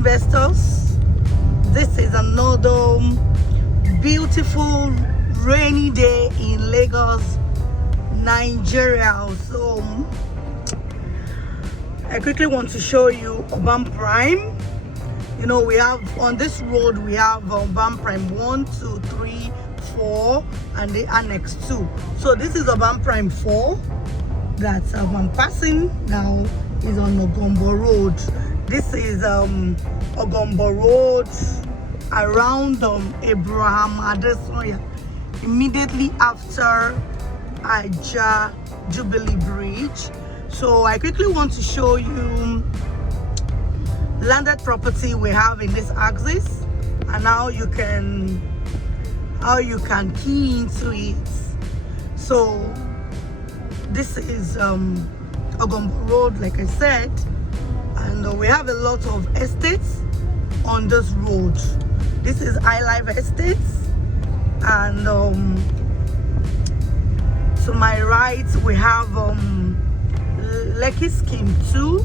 investors, this is another beautiful rainy day in Lagos, Nigeria. So I quickly want to show you Urban Prime. You know, we have on this road, we have Urban Prime 1, 2, 3, 4, and the Annex 2. So this is Urban Prime 4 that I'm passing now, is on Ogombo Road. This is Ogombo Road around Abraham Adesanya, immediately after Ajah Jubilee Bridge. So I quickly want to show you landed property we have in this axis and how you can key into it. So this is Ogombo Road, like I said, and we have a lot of estates on this road. This is iLife Estates, and to my right we have Lekki Scheme 2,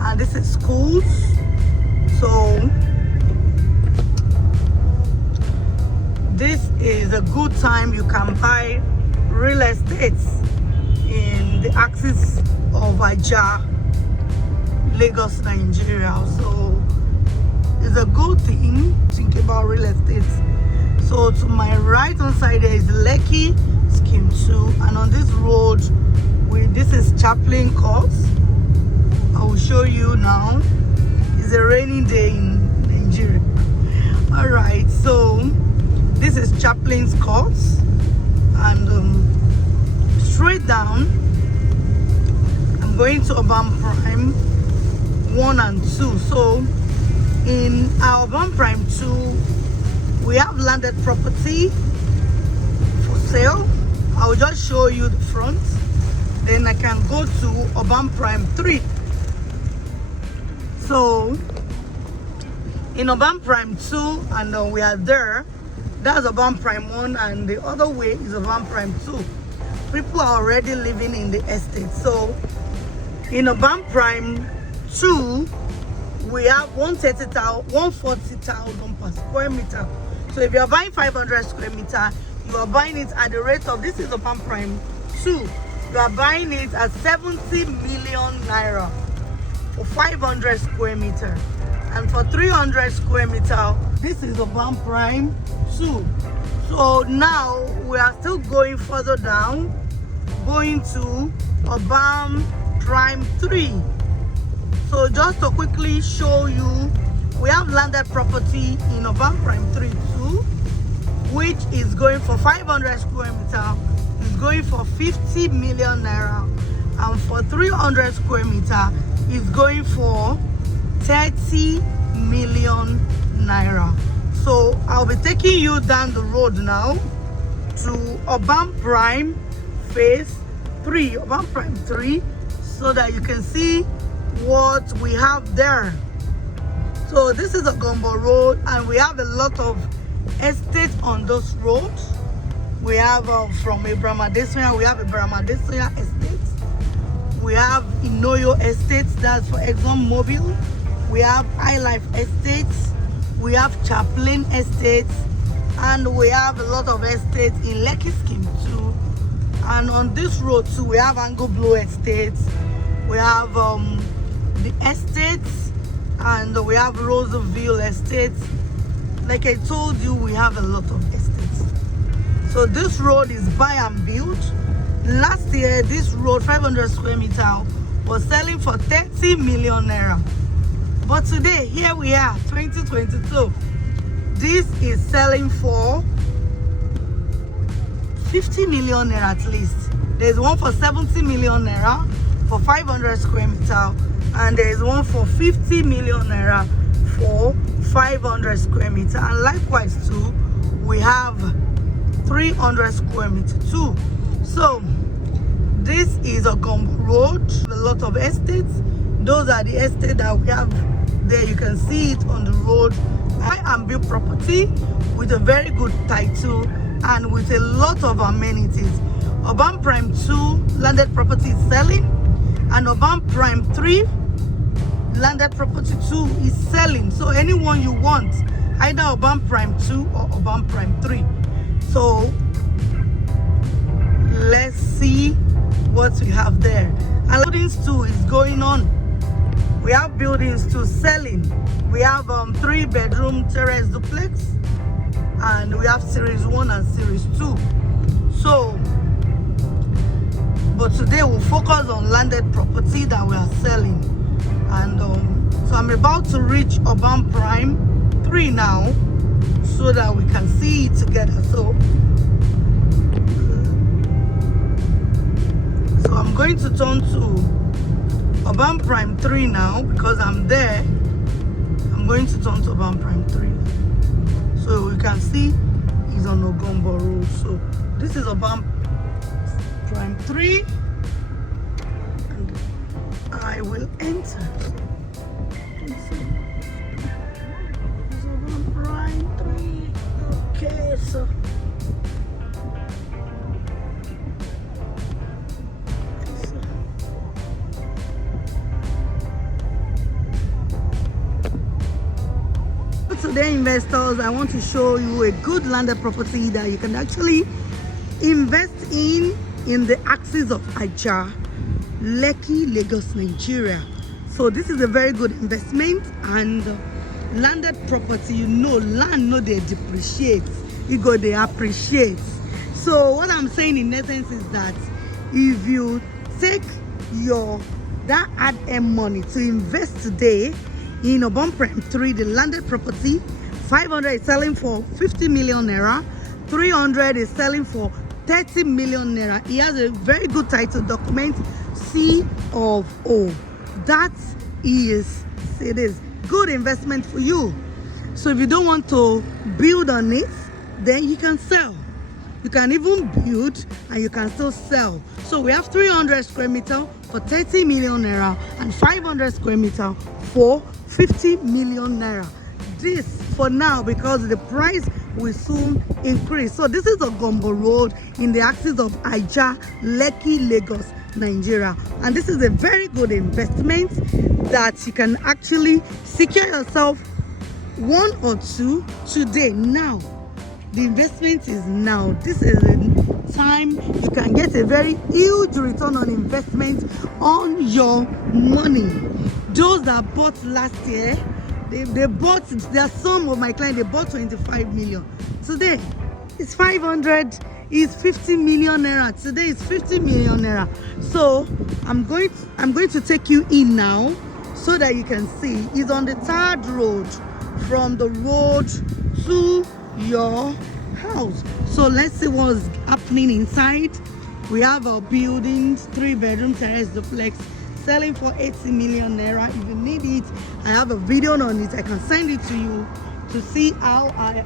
and this is schools. So this is a good time you can buy real estate in the axis of Ajah, Lagos, Nigeria. So it's a good thing to think about real estate. So to my right hand side there is Lekki Scheme 2, and on this road this is Chaplain Court. I will show you now. It's a rainy day in Nigeria. All right, so this is Chaplain's Court, and straight down I'm going to Urban Prime 1 and 2. So in our Urban Prime 2 we have landed property for sale. I'll just show you the front, then I can go to Urban Prime 3. So in Urban Prime 2, and we are there, that's Urban Prime 1, and the other way is Urban Prime 2. People are already living in the estate. So in Urban Prime 2 we have 140,000 per square meter. So if you are buying 500 square meter, you are buying it at the rate of, this is Urban Prime 2, you are buying it at 70 million naira for 500 square meter. And for 300 square meter, this is Urban Prime 2. So now we are still going further down, going to Urban Prime 3. So just to quickly show you, we have landed property in Urban Prime 3 too, which is going for 500 square meter, is going for 50 million naira, and for 300 square meter is going for 30 million naira. So I'll be taking you down the road now to Urban Prime phase 3, Urban Prime 3, so that you can see what we have there. So this is Ogombo Road, and we have a lot of estates on those roads. We have from Abraham Adesanya, we have Abraham Adesanya Estates. We have Inoyo Estates, that's for ExxonMobil. We have iLife Estates. We have Chaplain Estates, and we have a lot of estates in Lekki Scheme 2. And on this road too, we have Ogombo Estates. We have the estates, and we have Roseville Estates. Like I told you, we have a lot of estates. So this road is buy and build. Last year, this road, 500 square meter, was selling for 30 million naira. But today, here we are, 2022. This is selling for 50 million naira at least. There's one for 70 million naira for 500 square meter, and there is one for 50 million naira for 500 square meter. And likewise too, we have 300 square meter too. So this is Ogombo Road, a lot of estates. Those are the estates that we have there. You can see it on the road. Buy and build property with a very good title and with a lot of amenities. Urban Prime 2 landed property is selling, and Urban Prime 3 Landed property 2 is selling. So anyone you want, either Urban Prime 2 or Urban Prime 3. So let's see what we have there. And buildings 2 is going on. We have buildings 2 selling. We have 3-bedroom terrace duplex, and we have series 1 and series 2. So but today we'll focus on landed property that we are selling. And so I'm about to reach Urban Prime 3 now, so that we can see it together. So I'm going to turn to Urban Prime 3 now, because I'm there. I'm going to turn to Urban Prime 3. So you can see it's on Ogombo Road. So this is Urban Prime 3, and I will enter. It's Urban Prime 3. Okay, so today, investors, I want to show you a good landed property that you can actually invest in the axis of Ajah Lekki, Lagos, Nigeria. So this is a very good investment. And landed property, you know, land no they depreciate, you go they appreciate. So what I'm saying in essence is that if you take that ad-end money to invest today in Urban Prime 3, the landed property, 500 is selling for 50 million naira, 300 is selling for 30 million naira. He has a very good title document, C of O. That is, it is good investment for you. So if you don't want to build on it, then you can sell. You can even build and you can still sell. So we have 300 square meter for 30 million naira and 500 square meter for 50 million naira. This for now, because the price will soon increase. So this is Ogombo Road in the axis of Ajah Lekki, Lagos, Nigeria. And this is a very good investment that you can actually secure yourself one or two today. Now the investment is now. This is the time you can get a very huge return on investment on your money. Those that bought last year, they bought, there are some of my clients, they bought 25 million. Today it's 500, it's 50 million naira. Today it's 50 million naira. So I'm going to take you in now so that you can see. It's on the third road from the road to your house. So let's see what's happening inside. We have our buildings, 3-bedroom terrace duplex, selling for 80 million naira. If you need it, I have a video on it. I can send it to you to see how our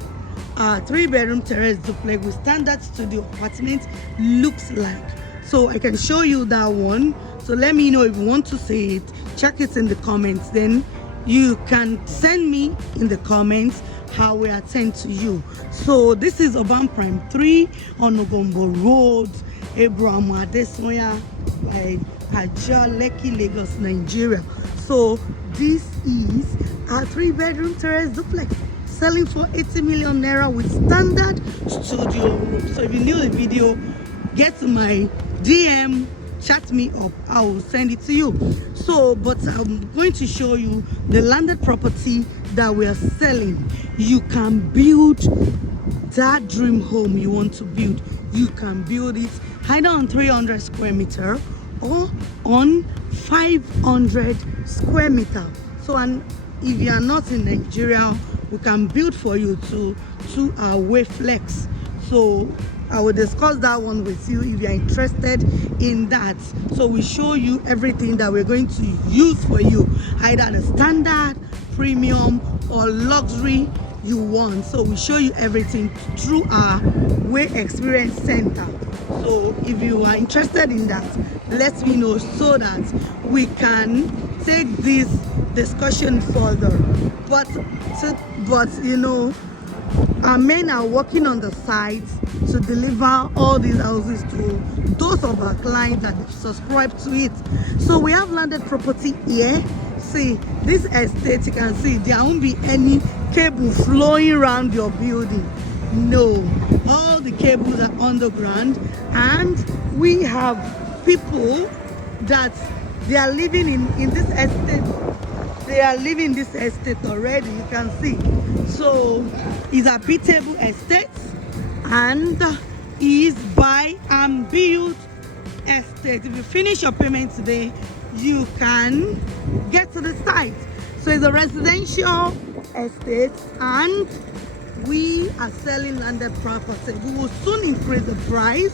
3-bedroom terrace duplex with standard studio apartment looks like. So I can show you that one. So let me know if you want to see it. Check it in the comments. Then you can send me in the comments how we attend to you. So this is Urban Prime 3 on Ogombo Road, Adesanya by Ajah Lekki, Lagos, Nigeria. So this is our 3-bedroom terrace duplex selling for 80 million naira with standard studio room. So if you knew the video, get to my DM, chat me up, I will send it to you. So but I'm going to show you the landed property that we are selling. You can build that dream home you want to build. You can build it either on 300 square meter or on 500 square meter. So, and if you are not in Nigeria, we can build for you to our Wayflex. So I will discuss that one with you if you are interested in that. So we show you everything that we're going to use for you, either the standard, premium, or luxury you want. So we show you everything through our Way Experience Center. So if you are interested in that, let me know so that we can take this discussion further. But you know, our men are working on the site to deliver all these houses to those of our clients that subscribe to it. So we have landed property here See, this estate, you can see there won't be any cable flowing around your building. No, all the cables are underground, and we have people that they are living in this estate. They are living this estate already, you can see. So it's a habitable estate and is buy and build estate. If you finish your payment today, you can get to the site. So it's a residential estate, and we are selling landed property. We will soon increase the price.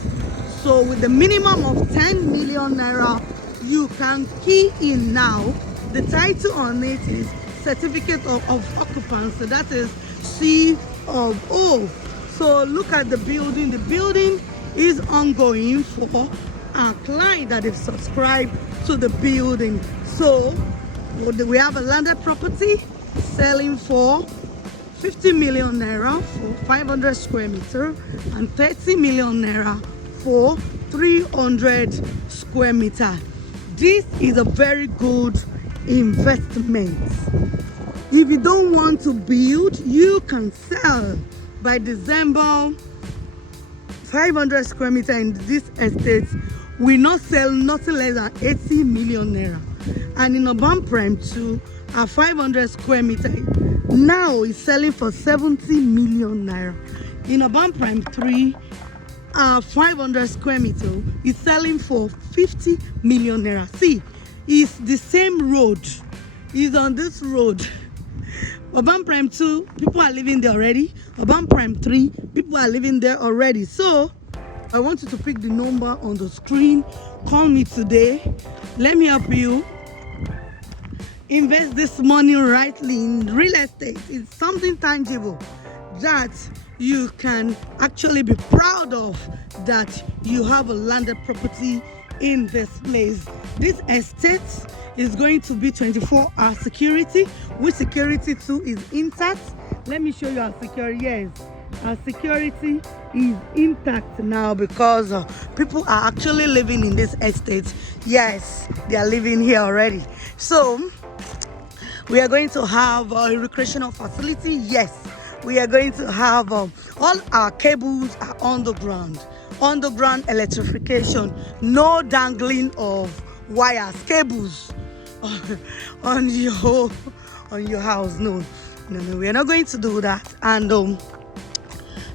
So with the minimum of 10 million naira, you can key in now. The title on it is certificate of occupancy, that is C of O. So look at the building. The building is ongoing for our client that have subscribed to the building. So we have a landed property selling for 50 million naira for 500 square meter and 30 million naira for 300 square meter. This is a very good investment. If you don't want to build, you can sell by December. 500 square meter in this estate will not sell nothing less than 80 million naira, and in Urban Prime 2, a 500 square meter now is selling for 70 million naira. In Urban Prime 3, 500 square meter is selling for 50 million naira. See, it's the same road. It's on this road. Urban Prime 2, people are living there already. Urban Prime 3, people are living there already. So I want you to pick the number on the screen. Call me today. Let me help you invest this money rightly in real estate. It's something tangible that you can actually be proud of, that you have a landed property in this place. This estate is going to be 24-hour security, which security too is intact. Let me show you our security. Yes, our security is intact now because people are actually living in this estate. Yes, they are living here already. So we are going to have a recreational facility. Yes, we are going to have all our cables are underground electrification, no dangling of wires, cables on your house. No, we are not going to do that. And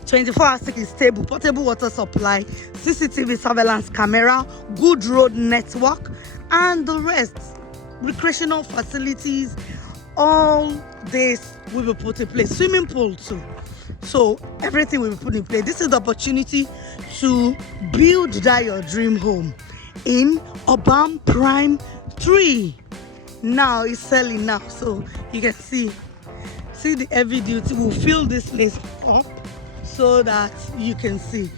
24-hour is stable, portable water supply, CCTV surveillance camera, good road network, and the rest. Recreational facilities, all this will be put in place. Swimming pool too. So everything will be put in place. This is the opportunity to build that your dream home in Urban Prime 3. Now it's selling now, so you can see the heavy duty. Will fill this place up so that you can see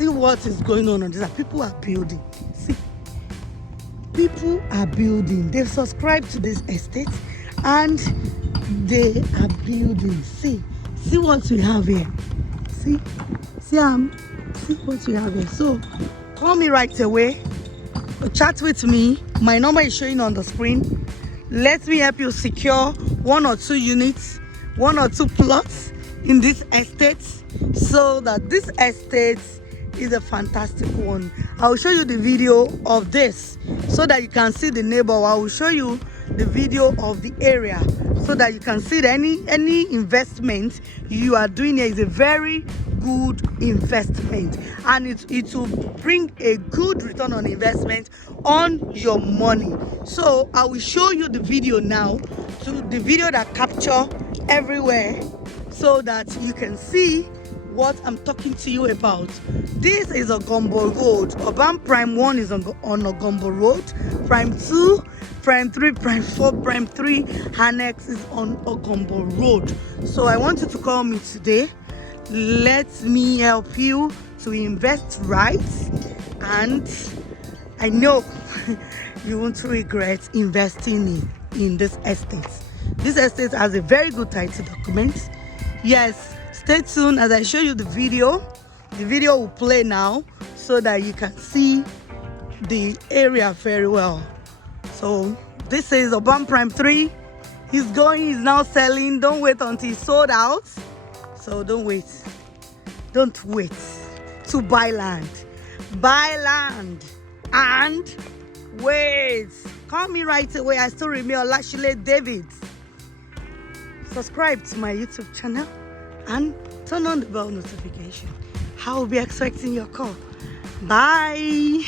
what is going on this. People are building. See, people are building. They've subscribed to this estate and they are building. See what we have here. See what we have here. So call me right away, chat with me. My number is showing on the screen. Let me help you secure 1 or 2 units, 1 or 2 plots in this estate, so that this estate is a fantastic one. I will show you the video of this so that you can see the neighbor. I will show you the video of the area so that you can see that any investment you are doing here is a very good investment, and it will bring a good return on investment on your money. So I will show you the video now, to the video that capture everywhere, so that you can see what I'm talking to you about. This is Ogombo Road. Urban Prime 1 is on Ogombo Road. Prime 2, Prime 3, Prime 4, Prime 3 Annex is on Ogombo Road. So I want you to call me today. Let me help you to invest right, and I know you won't regret investing in this estate. This estate has a very good title document. Yes, stay tuned as I show you the video. The video will play now so that you can see the area very well. So This is Obam Prime 3. He's now selling. Don't wait until he's sold out. So don't wait. Don't wait to buy land. Buy land and wait. Call me right away. I still remain Olashile David. Subscribe to my YouTube channel and turn on the bell notification. I will be expecting your call. Bye.